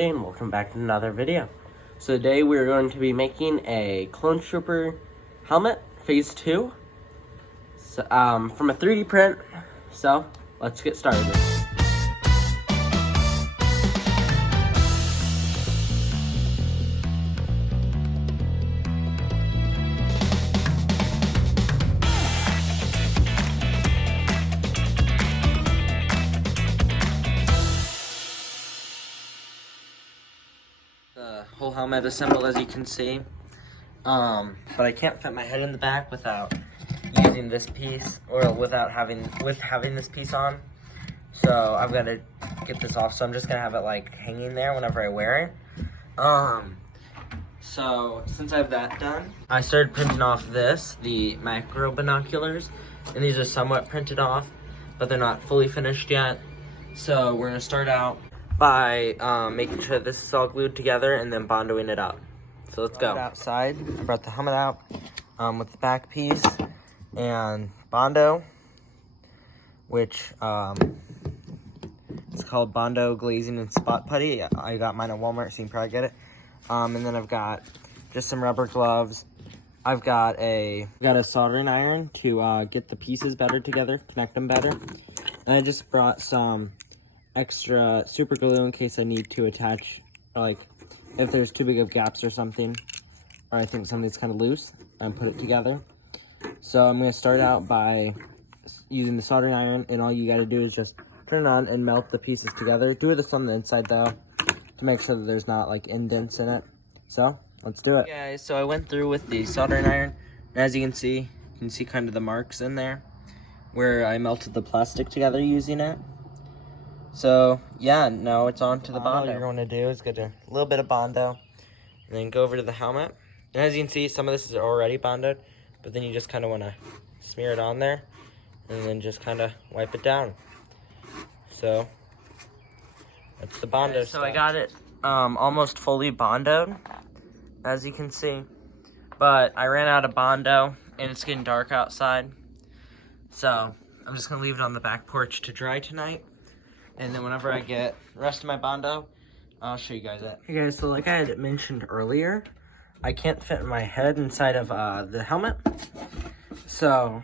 everybody, and welcome back to another video. So today we're going to be making a Clone Trooper helmet, phase 2, so, from a 3D print. So let's get started. The whole helmet assembled, as you can see, but I can't fit my head in the back without using this piece, or without having this piece on. So I've got to get this off. So I'm just gonna have it like hanging there whenever I wear it. So since I have that done, I started printing off the macro binoculars, and these are somewhat printed off, but they're not fully finished yet. So we're gonna start out by making sure this is all glued together and then bondoing it up. So let's go. Outside, I brought the helmet out with the back piece and Bondo, which it's called Bondo Glazing and Spot Putty. I got mine at Walmart, so you can probably get it. And then I've got just some rubber gloves. I've got a soldering iron to get the pieces better together, connect them better. And I just brought some extra super glue in case I need to attach, like if there's too big of gaps or something, or I think something's kind of loose, and put it together. So I'm going to start out by using the soldering iron, and all you got to do is just turn it on and melt the pieces together. Do this on the inside though, to make sure that there's not like indents in it. So let's do it. Okay, guys, so I went through with the soldering iron, and as you can see kind of the marks in there where I melted the plastic together using it. So yeah, now it's on to the Bondo. All you're going to do is get a little bit of Bondo, and then go over to the helmet. And as you can see, some of this is already Bondoed, but then you just kind of want to smear it on there, and then just kind of wipe it down. So that's the Bondo stuff. So I got it almost fully Bondoed, as you can see, but I ran out of Bondo, and it's getting dark outside. So I'm just going to leave it on the back porch to dry tonight. And then whenever I get the rest of my Bondo, I'll show you guys it. Hey guys, so like I had mentioned earlier, I can't fit my head inside of the helmet. So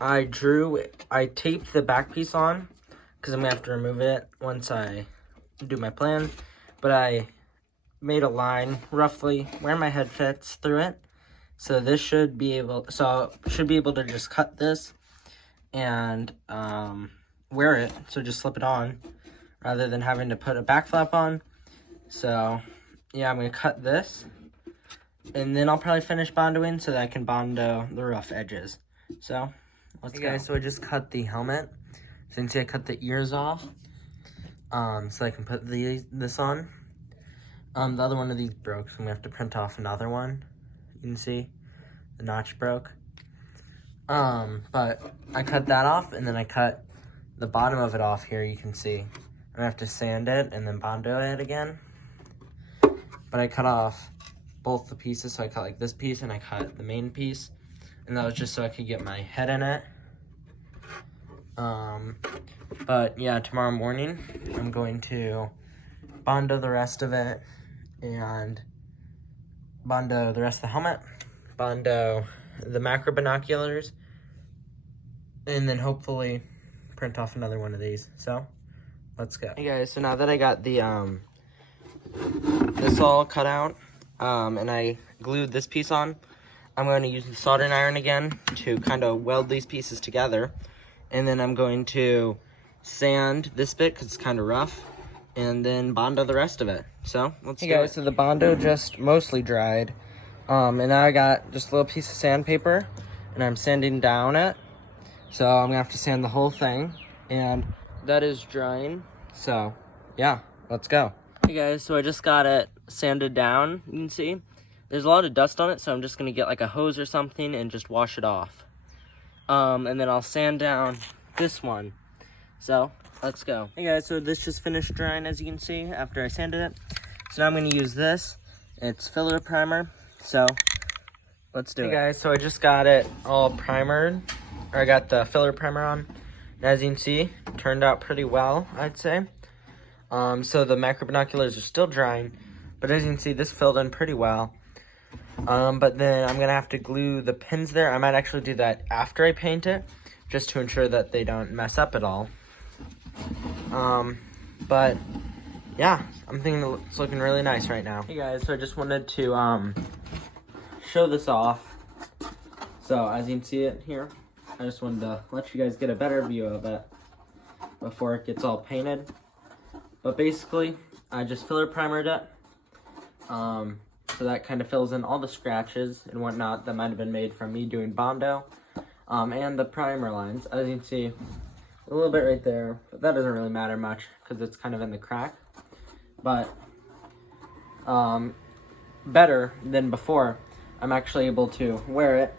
I taped the back piece on, because I'm going to have to remove it once I do my plan. But I made a line roughly where my head fits through it. So this should be able to just cut this and wear it, so just slip it on rather than having to put a back flap on. So yeah, I'm gonna cut this, and then I'll probably finish bondoing so that I can Bondo the rough edges. So let's go. Guys, so I just cut the helmet. Since I cut the ears off, so I can put this on. The other one of these broke, so I'm gonna have to print off another one. You can see the notch broke. But I cut that off, and then I cut the bottom of it off here. You can see I'm gonna have to sand it and then Bondo it again. But I cut off both the pieces, so I cut like this piece and I cut the main piece, and that was just so I could get my head in it. But yeah, tomorrow morning I'm going to Bondo the rest of it, and Bondo the rest of the helmet, Bondo the macro binoculars, and then hopefully print off another one of these. So let's go. Hey guys, so now that I got the this all cut out, and I glued this piece on, I'm going to use the soldering iron again to kind of weld these pieces together, and then I'm going to sand this bit because it's kind of rough, and then Bondo the rest of it. So let's go. Hey guys, so the Bondo just mostly dried, and now I got just a little piece of sandpaper, and I'm sanding down it. So I'm gonna have to sand the whole thing, and that is drying. So yeah, let's go. Hey guys, so I just got it sanded down. You can see there's a lot of dust on it, so I'm just gonna get like a hose or something and just wash it off. And then I'll sand down this one. So let's go. Hey guys, so this just finished drying, as you can see, after I sanded it. So now I'm gonna use this. It's filler primer. So let's do it. Hey guys, so I just got it all primered. I got the filler primer on, and as you can see, it turned out pretty well, I'd say. So the macro binoculars are still drying, but as you can see, this filled in pretty well. But then I'm gonna have to glue the pins there. I might actually do that after I paint it, just to ensure that they don't mess up at all. But yeah, I'm thinking it's looking really nice right now. Hey guys, so I just wanted to show this off. So as you can see it here, I just wanted to let you guys get a better view of it before it gets all painted. But basically, I just filler primered it. So that kind of fills in all the scratches and whatnot that might have been made from me doing Bondo. And the primer lines, as you can see, a little bit right there, but that doesn't really matter much because it's kind of in the crack. But better than before, I'm actually able to wear it.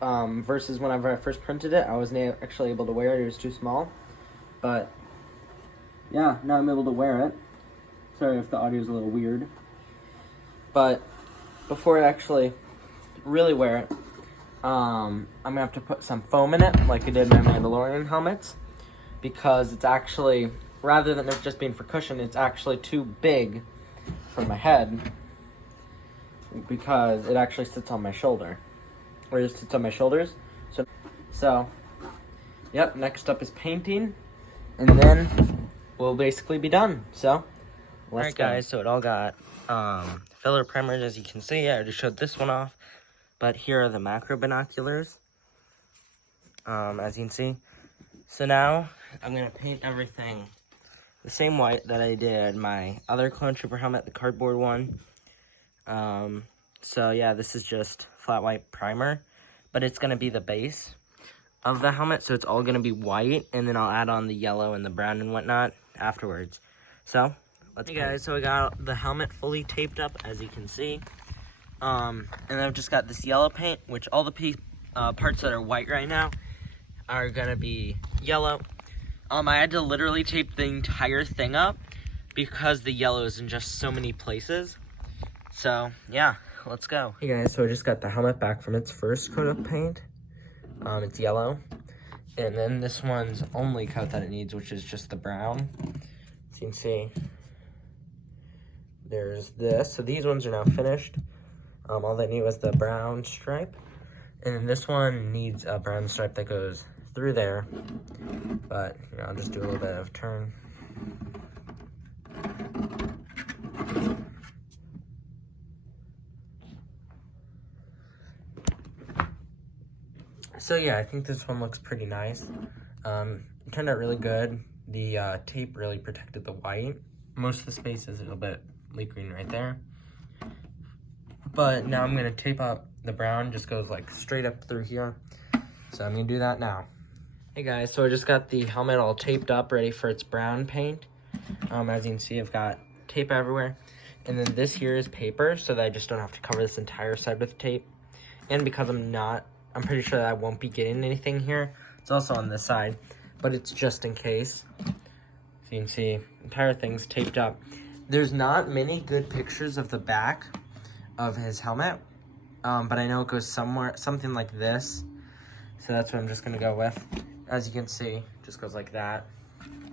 Versus whenever I first printed it, I wasn't actually able to wear it, it was too small. But yeah, now I'm able to wear it. Sorry if the audio is a little weird. But before I actually really wear it, I'm gonna have to put some foam in it, like I did my Mandalorian helmets, because it's actually, rather than it just being for cushion, it's actually too big for my head, because it actually sits on my shoulder, or it sits on my shoulders. So, yep. Next up is painting, and then we'll basically be done. So, let's go. Guys. So it all got filler primers, as you can see. I already showed this one off, but here are the macro binoculars, as you can see. So now I'm gonna paint everything the same white that I did my other Clone Trooper helmet, the cardboard one. So yeah, this is just flat white primer, but it's gonna be the base of the helmet, so it's all gonna be white, and then I'll add on the yellow and the brown and whatnot afterwards. So let's paint. Hey guys, so I got the helmet fully taped up, as you can see. And I've just got this yellow paint, which all the parts that are white right now are gonna be yellow. I had to literally tape the entire thing up because the yellow is in just so many places. So yeah, let's go. Hey guys, so I just got the helmet back from its first coat of paint. It's yellow. And then this one's only coat that it needs, which is just the brown. As you can see, there's this. So these ones are now finished. All they need was the brown stripe. And then this one needs a brown stripe that goes through there. But, you know, I'll just do a little bit of turn. So yeah, I think this one looks pretty nice. It turned out really good. The tape really protected the white. Most of the space is a little bit leaf green right there. But now I'm gonna tape up the brown, just goes like straight up through here. So I'm gonna do that now. Hey guys, so I just got the helmet all taped up, ready for its brown paint. As you can see, I've got tape everywhere. And then this here is paper, so that I just don't have to cover this entire side with tape. And because I'm pretty sure that I won't be getting anything here. It's also on this side, but it's just in case. So you can see, entire thing's taped up. There's not many good pictures of the back of his helmet, but I know it goes something like this. So that's what I'm just gonna go with. As you can see, just goes like that,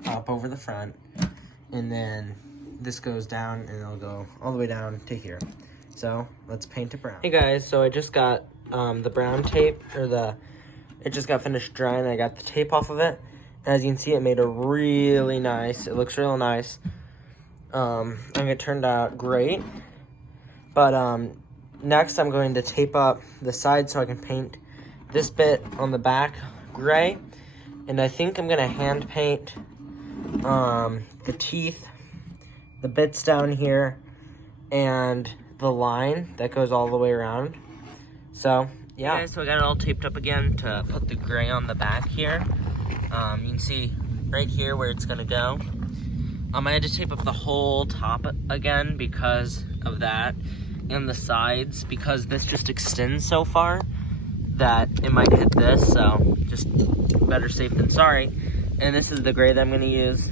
up over the front, and then this goes down, and it'll go all the way down to here. So let's paint it brown. Hey guys, so I just got the brown tape, it just got finished drying. I got the tape off of it. As you can see, it made a really nice, it looks real nice. I think it turned out great. But next I'm going to tape up the side so I can paint this bit on the back gray. And I think I'm gonna hand paint the teeth, the bits down here, and the line that goes all the way around. So yeah. Okay, so I got it all taped up again to put the gray on the back here. You can see right here where it's gonna go. I had to tape up the whole top again because of that, and the sides, because this just extends so far that it might hit this, so just better safe than sorry. And this is the gray that I'm gonna use.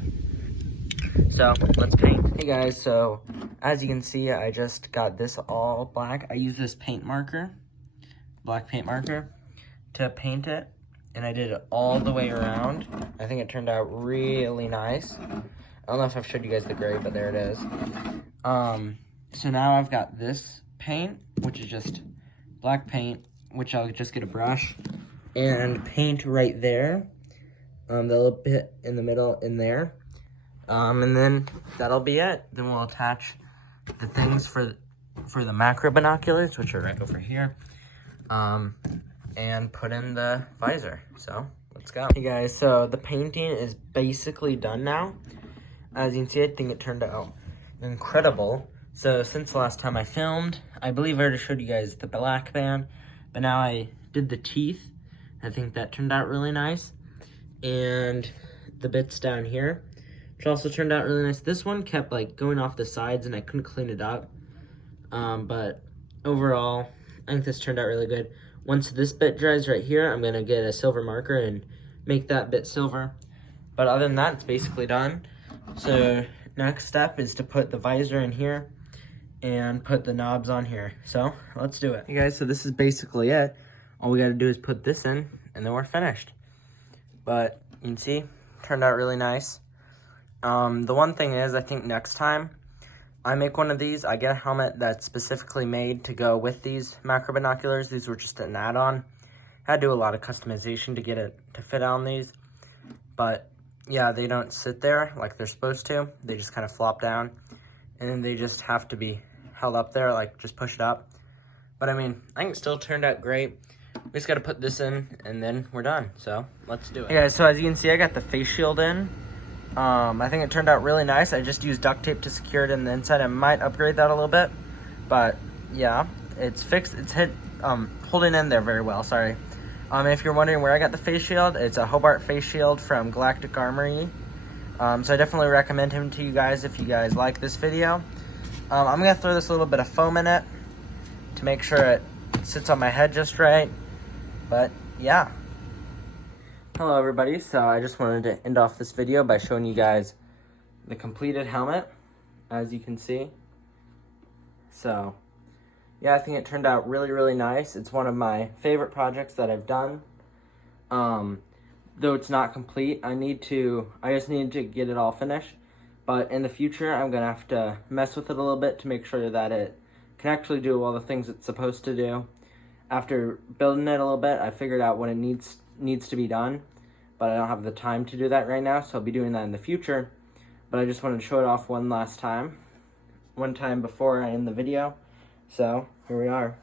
So let's paint. Hey guys, so as you can see, I just got this all black. I used this paint marker, black paint marker, to paint it, and I did it all the way around. I think it turned out really nice. I don't know if I've showed you guys the gray, but there it is. So now I've got this paint, which is just black paint, which I'll just get a brush and paint right there. The little bit in the middle in there. And then that'll be it. Then we'll attach the things for the macro binoculars, which are right over here. And put in the visor. So let's go. Hey guys, so the painting is basically done now. As you can see, I think it turned out incredible. So since the last time I filmed, I believe I already showed you guys the black band, but now I did the teeth. I think that turned out really nice. And the bits down here, which also turned out really nice. This one kept like going off the sides and I couldn't clean it up. But overall, I think this turned out really good. Once this bit dries right here, I'm gonna get a silver marker and make that bit silver. But other than that, it's basically done. So next step is to put the visor in here and put the knobs on here. So let's do it. Hey guys, so this is basically it. All we gotta do is put this in and then we're finished. But you can see, turned out really nice. The one thing is, I think next time I make one of these, I get a helmet that's specifically made to go with these macro binoculars. These were just an add-on. I had to do a lot of customization to get it to fit on these. But yeah, they don't sit there like they're supposed to. They just kind of flop down. And then they just have to be held up there, like just push it up. But I mean, I think it still turned out great. We just got to put this in and then we're done. So let's do it. Hey guys, so as you can see, I got the face shield in. I think it turned out really nice. I just used duct tape to secure it in the inside. I might upgrade that a little bit, but yeah, it's fixed. It's holding in there very well, sorry. If you're wondering where I got the face shield, it's a Hobart face shield from Galactic Armory. So I definitely recommend him to you guys if you guys like this video. I'm gonna throw this little bit of foam in it to make sure it sits on my head just right, but yeah. Hello everybody, so I just wanted to end off this video by showing you guys the completed helmet, as you can see. So, yeah, I think it turned out really, really nice. It's one of my favorite projects that I've done. Though it's not complete, I just need to get it all finished. But in the future, I'm going to have to mess with it a little bit to make sure that it can actually do all the things it's supposed to do. After building it a little bit, I figured out what it needs to be done, but I don't have the time to do that right now, so I'll be doing that in the future. But I just wanted to show it off one time before I end the video. So here we are.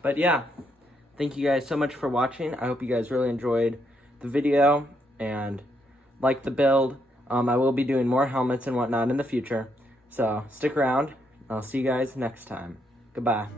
But yeah, thank you guys so much for watching. I hope you guys really enjoyed the video and liked the build. I will be doing more helmets and whatnot in the future. So stick around. I'll see you guys next time. Goodbye.